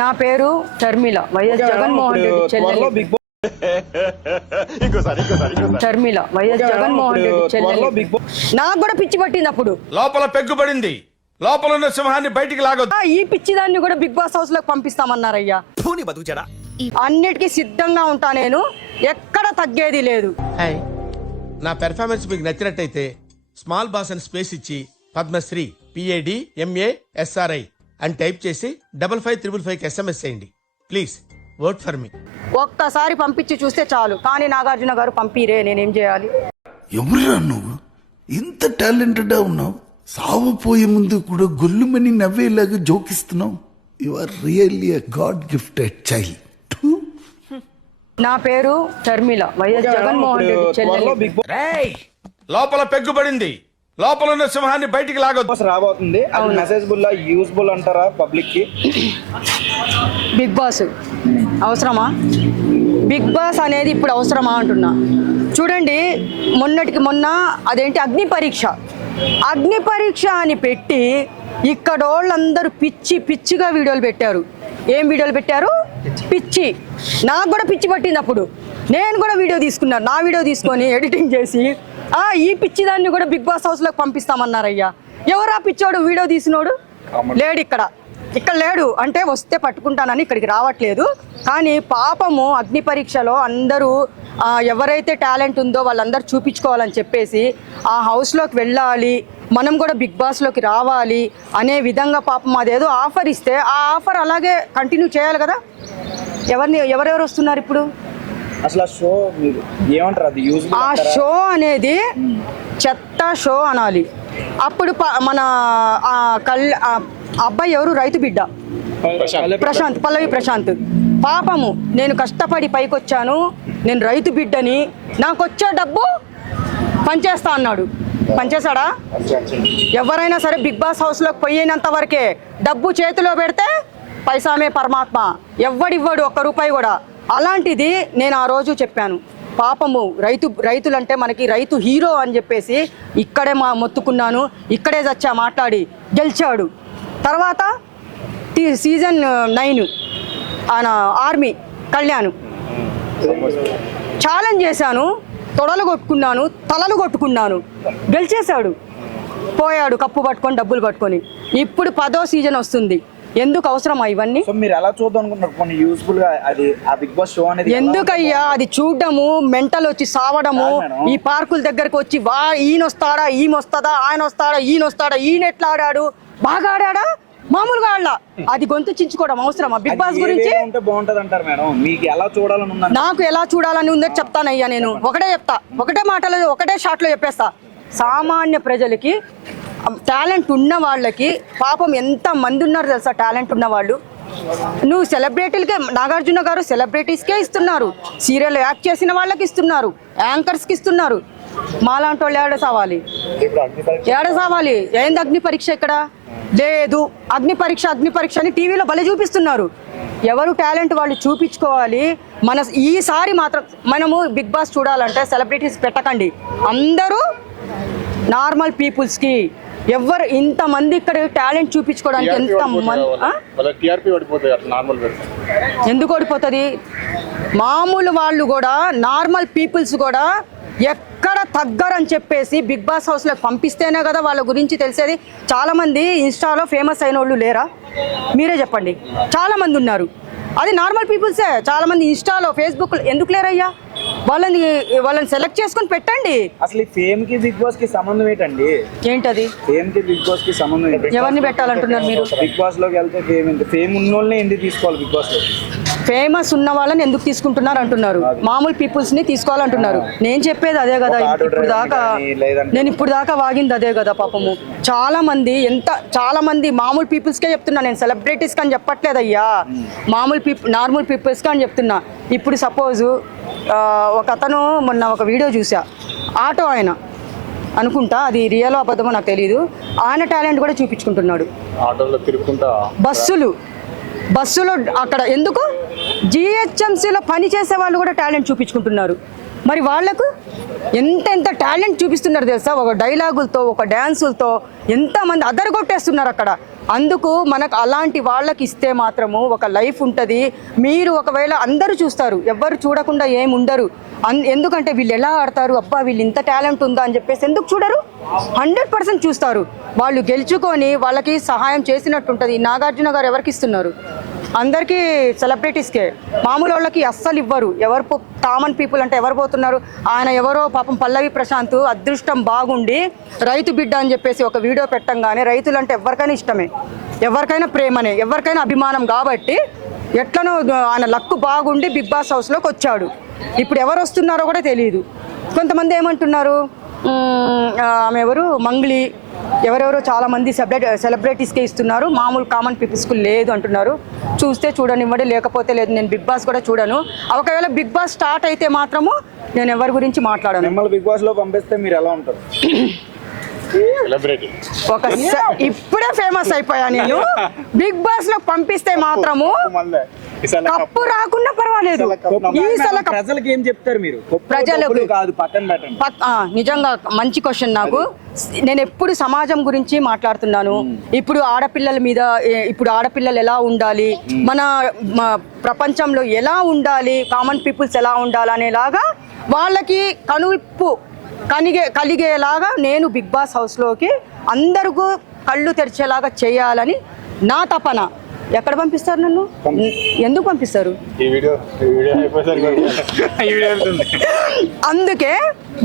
నా పేరు షర్మిల, వైఎస్ జగన్మోహన్ రెడ్డి చెల్లెలు. షర్మిల, వైఎస్ జగన్మోహన్ రెడ్డి చెల్లెలు. నాకు కూడా పిచ్చి పట్టింది అప్పుడు. లోపల పెగ్గుపడింది, లోపల ఉన్న సింహాన్ని బయటికి లాగొద్దు. ఈ పిచ్చి దాన్ని కూడా బిగ్ బాస్ హౌస్ లోకి పంపిస్తామన్నారయ్యా. అన్నిటికీ సిద్ధంగా ఉంటా నేను, ఎక్కడ తగ్గేది లేదు. నా పెర్ఫార్మెన్స్ మీకు నచ్చినట్టయితే స్మాల్ బాస్ అని స్పేస్ ఇచ్చి పద్మశ్రీ PADMASRI అని టైప్ చేసి 5555 SMS చేయండి. Please vote for me. ఒక్కసారి పంపించి చూస్తే చాలు, కానీ నాగార్జున గారు పంపిరే, నేనేం చేయాలి? ఎవరురా నువ్వు? ఇంత టాలెంటెడ్ ఉన్నావు, సావపోయే ముందు కూడా గొల్లుమని నవ్వేలాగా జోకిస్తున్నావు. You are really a god gifted child. నా పేరు షర్మిల, వైఎస్ జగన్మోహన్ రెడ్డి చెల్లెలు. లోపల పెగ్గుపడింది, లోపల ఉన్న సింహాన్ని బయటికి లాగొద్దు. రాబోతుంది, అది మెసేజబుల్ యూస్ఫుల్ అంటారా పబ్లిక్ కి? బిగ్ బాస్ అవసరమా? బిగ్ బాస్ అనేది ఇప్పుడు అవసరమా అంటున్నా. చూడండి, మొన్నటికి మొన్న అదేంటి అగ్ని పరీక్ష అని పెట్టి ఇక్కడ వాళ్ళందరూ పిచ్చిగా వీడియోలు పెట్టారు. ఏం వీడియోలు పెట్టారు? పిచ్చి. నాకు కూడా పిచ్చి పట్టింది అప్పుడు. నేను కూడా వీడియో తీసుకున్నాను. నా వీడియో తీసుకొని ఎడిటింగ్ చేసి ఈ పిచ్చి దాన్ని కూడా బిగ్ బాస్ హౌస్లోకి పంపిస్తామన్నారయ్యా. ఎవరా పిచ్చోడు వీడియో తీసినోడు? లేడు ఇక్కడ లేడు. అంటే వస్తే పట్టుకుంటానని ఇక్కడికి రావట్లేదు. కానీ పాపము అగ్ని పరీక్షలో అందరూ ఎవరైతే టాలెంట్ ఉందో వాళ్ళందరూ చూపించుకోవాలని చెప్పేసి ఆ హౌస్లోకి వెళ్ళాలి, మనం కూడా బిగ్ బాస్లోకి రావాలి అనే విధంగా పాపం అదేదో ఆఫర్ ఇస్తే ఆ ఆఫర్ అలాగే కంటిన్యూ చేయాలి కదా. ఎవరెవరు వస్తున్నారు ఇప్పుడు? అసలు షో మీరు ఏమంటారు? అది ఆ షో అనేది చెత్త షో అనాలి. అప్పుడు మన అబ్బాయి ఎవరు? రైతు బిడ్డ పల్లవి ప్రశాంత్. పాపము, నేను కష్టపడి పైకొచ్చాను, నేను రైతు బిడ్డని, నాకు వచ్చే డబ్బు పనిచేస్తా అన్నాడు. పనిచేశాడా? ఎవరైనా సరే బిగ్ బాస్ హౌస్లోకి పోయినంత వరకే. డబ్బు చేతిలో పెడితే పైసామే పరమాత్మ, ఎవ్వడివ్వడు ఒక్క రూపాయి కూడా. అలాంటిది నేను ఆ రోజు చెప్పాను. పాపము రైతులంటే మనకి రైతు హీరో అని చెప్పేసి ఇక్కడే మొత్తుకున్నాను, ఇక్కడే చచ్చా మాట్లాడి. గెలిచాడు. తర్వాత సీజన్ 9 ఆయన ఆర్మీ కళ్యాణ్ ఛాలెంజ్ చేశాను, తొడలు కొట్టుకున్నాను, తలలు కొట్టుకున్నాను, గెలిచేశాడు. పోయాడు కప్పు పట్టుకొని, డబ్బులు పట్టుకొని. ఇప్పుడు 10వ సీజన్ వస్తుంది. ఎందుకు అవసరమా ఇవన్నీ? మీరు ఎలా చూద్దాం అనుకుంటున్నారు? కొన్ని యూస్ఫుల్ గా అది ఆ బిగ్ బాస్ షో అనేది ఎందుకయ్యా? అది చూడడము, మెంటల్ వచ్చి సావడము, ఈ పార్కుల దగ్గరకు వచ్చి ఈయన వస్తాడా, ఈమె వస్తుందా, ఆయన వస్తాడా, ఈయన వస్తాడా, ఈయన ఎట్లా ఆడాడు, బాగా ఆడాడా, మామూలుగా ఆడలా, అది గొంతు చించుకోవడం అవసరమా? బిగ్ బాస్ గురించి బాగుంటది అంటారు మేడం. మీకు ఎలా చూడాలని ఉందా? నాకు ఎలా చూడాలని ఉందో చెప్తానయ్యా. నేను ఒకటే చెప్తా, ఒకటే మాటలో, ఒకటే షాట్లో చెప్పేస్తా. సామాన్య ప్రజలకి, టాలెంట్ ఉన్న వాళ్ళకి, పాపం ఎంత మంది ఉన్నారు తెలుసా టాలెంట్ ఉన్న వాళ్ళు. నువ్వు సెలబ్రిటీలకే, నాగార్జున గారు సెలబ్రిటీస్కే ఇస్తున్నారు, సీరియల్ యాక్ట్ చేసిన వాళ్ళకి ఇస్తున్నారు, యాంకర్స్కి ఇస్తున్నారు. మాలాంటి వాళ్ళు ఏడ సావాలి? ఏంది అగ్ని పరీక్ష? ఇక్కడ లేదు. అగ్ని పరీక్ష అని టీవీలో భలే చూపిస్తున్నారు. ఎవరు టాలెంట్ వాళ్ళు చూపించుకోవాలి. ఈసారి మాత్రం మనము బిగ్ బాస్ చూడాలంటే సెలబ్రిటీస్ పెట్టకండి, అందరూ నార్మల్ పీపుల్స్కి. ఎవరు ఇంతమంది ఇక్కడ టాలెంట్ చూపించుకోవడానికి ఎంత ఎందుకు ఓడిపోతుంది? మామూలు వాళ్ళు కూడా, నార్మల్ పీపుల్స్ కూడా ఎక్కడ తగ్గరని చెప్పేసి బిగ్ బాస్ హౌస్లోకి పంపిస్తేనే కదా వాళ్ళ గురించి తెలిసేది. చాలామంది ఇన్స్టాలో ఫేమస్ అయిన వాళ్ళు లేరా? మీరే చెప్పండి. చాలామంది ఉన్నారు, అది నార్మల్ పీపుల్సే. చాలామంది ఇన్స్టాలో, ఫేస్బుక్ ఎందుకు లేరయ్యా? వాళ్ళని సెలెక్ట్ చేసుకొని పెట్టండి. అసలు ఫేమ్ కి బిగ్ బాస్ కి సంబంధం ఏంటండి? ఏంటది? ఫేమ్ కి బిగ్ బాస్ కి సంబంధం ఏంటి? ఎవరిని పెట్టాలంటున్నారు మీరు? బిగ్ బాస్ లోకి వెళ్తే ఫేమ్ ఏంటి? ఫేమ్ ఉన్న వాళ్ళని ఎందుకు తీసుకోవాలి బిగ్ బాస్ లో? ఫేమస్ ఉన్న వాళ్ళని ఎందుకు తీసుకుంటున్నారు అంటున్నారు, మామూలు పీపుల్స్ ని తీసుకోవాలంటున్నారు. నేను చెప్పేది అదే కదా. నేను ఇప్పుడు దాకా వాగింది అదే కదా. పాపము చాలా మంది మామూలు పీపుల్స్కే చెప్తున్నా నేను, సెలబ్రిటీస్ అని చెప్పట్లేదయ్యా. నార్మల్ పీపుల్స్కి అని చెప్తున్నా. ఇప్పుడు సపోజు ఒక అతను, మొన్న ఒక వీడియో చూసా, ఆటో ఆయన అనుకుంటా, అది రియల్ అబద్ధమో నాకు తెలీదు, ఆయన టాలెంట్ కూడా చూపించుకుంటున్నాడు. బస్సులో అక్కడ ఎందుకు? GHMCలో పని చేసే వాళ్ళు కూడా టాలెంట్ చూపించుకుంటున్నారు. మరి వాళ్లకు ఎంత టాలెంట్ చూపిస్తున్నారు తెలుసా? ఒక డైలాగులతో, ఒక డ్యాన్సులతో ఎంతమంది అదరగొట్టేస్తున్నారు అక్కడ. అందుకు మనకు అలాంటి వాళ్ళకి ఇస్తే మాత్రము ఒక లైఫ్ ఉంటుంది. మీరు ఒకవేళ అందరూ చూస్తారు, ఎవ్వరు చూడకుండా ఏమి ఉండరు. ఎందుకంటే వీళ్ళు ఎలా ఆడతారు, అబ్బా వీళ్ళు ఇంత టాలెంట్ ఉందా అని చెప్పేసి ఎందుకు చూడరు? 100% చూస్తారు. వాళ్ళు గెలుచుకొని వాళ్ళకి సహాయం చేసినట్టు ఉంటుంది. నాగార్జున గారు ఎవరికి ఇస్తున్నారు? అందరికీ సెలబ్రిటీస్కే, మామూలు వాళ్ళకి అస్సలు ఇవ్వరు. ఎవరు కామన్ పీపుల్ అంటే ఎవరు పోతున్నారు? ఆయన ఎవరో పాపం పల్లవి ప్రశాంత్ అదృష్టం బాగుండి రైతు బిడ్డ అని చెప్పేసి ఒక వీడియో పెట్టంగానే రైతులు అంటే ఎవరికైనా ఇష్టమే, ఎవరికైనా ప్రేమనే, ఎవరికైనా అభిమానం. కాబట్టి ఎట్లనో ఆయన లక్కు బాగుండి బిగ్ బాస్ హౌస్లోకి వచ్చాడు. ఇప్పుడు ఎవరు వస్తున్నారో కూడా తెలియదు. కొంతమంది ఏమంటున్నారు, ఆమె ఎవరు మంగ్లీ, ఎవరెవరో చాలామంది సెలబ్రిటీస్కే ఇస్తున్నారు, మామూలు కామన్ పీపుల్స్కు లేదు అంటున్నారు. చూస్తే చూడనివ్వండి, లేకపోతే లేదు. నేను బిగ్ బాస్ కూడా చూడను. ఒకవేళ బిగ్ బాస్ స్టార్ట్ అయితే మాత్రము నేను ఎవరి గురించి మాట్లాడను. మిమ్మల్ని బిగ్ బాస్ లో పంపిస్తే మీరు ఎలా ఉంటారు? ఇప్పుడే ఫేమస్ అయిపోయా నేను. బిగ్ బాస్ లో పంపిస్తే మాత్రము కప్పు రాకున్నా పర్వాలేదు. ప్రజలకు ఏం చెప్తారు మీరు? ప్రజలకు కాదు, పక్కన పెట్టండి. నిజంగా మంచి క్వశ్చన్. నాకు నేను ఎప్పుడు సమాజం గురించి మాట్లాడుతున్నాను. ఇప్పుడు ఆడపిల్లల మీద, ఇప్పుడు ఆడపిల్లలు ఎలా ఉండాలి, మన ప్రపంచంలో ఎలా ఉండాలి, కామన్ పీపుల్స్ ఎలా ఉండాలి అనేలాగా వాళ్ళకి కనువిప్పు కలిగేలాగా నేను బిగ్ బాస్ హౌస్లోకి అందరికీ కళ్ళు తెరిచేలాగా చేయాలని నా తపన. ఎక్కడ పంపిస్తారు నన్ను? ఎందుకు పంపిస్తారు? అందుకే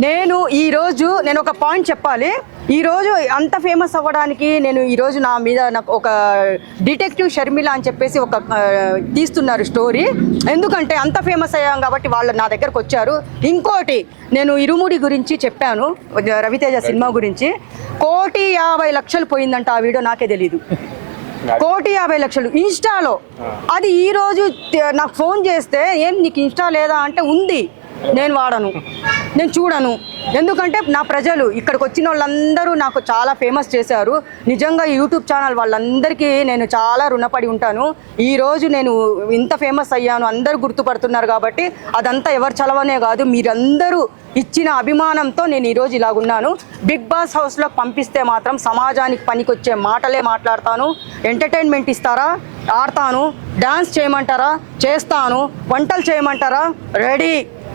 నేను ఈరోజు నేను ఒక పాయింట్ చెప్పాలి. ఈరోజు అంత ఫేమస్ అవ్వడానికి నేను ఈరోజు నా మీద నాకు ఒక డిటెక్టివ్ షర్మిల అని చెప్పేసి ఒక తీస్తున్నారు స్టోరీ. ఎందుకంటే అంత ఫేమస్ అయ్యాం కాబట్టి వాళ్ళు నా దగ్గరకు వచ్చారు. ఇంకోటి, నేను ఇరుముడి గురించి చెప్పాను, రవితేజ సినిమా గురించి. 1,50,00,000 పోయిందంట ఆ వీడియో, నాకే తెలీదు. 1,50,00,000 ఇన్స్టాలో. అది ఈరోజు నాకు ఫోన్ చేస్తే, ఏం నీకు ఇన్స్టా లేదా అంటే ఉంది, నేను వాడను, నేను చూడను. ఎందుకంటే నా ప్రజలు ఇక్కడికి వచ్చిన వాళ్ళందరూ నాకు చాలా ఫేమస్ చేశారు. నిజంగా యూట్యూబ్ ఛానల్ వాళ్ళందరికీ నేను చాలా రుణపడి ఉంటాను. ఈరోజు నేను ఇంత ఫేమస్ అయ్యాను, అందరూ గుర్తుపడుతున్నారు. కాబట్టి అదంతా ఎవరు చలవనే కాదు, మీరందరూ ఇచ్చిన అభిమానంతో నేను ఈరోజు ఇలాగున్నాను. బిగ్ బాస్ హౌస్లో పంపిస్తే మాత్రం సమాజానికి పనికొచ్చే మాటలే మాట్లాడతాను. ఎంటర్టైన్మెంట్ ఇస్తారా? ఆడతాను. డాన్స్ చేయమంటారా? చేస్తాను. వంటలు చేయమంటారా? రెడీ.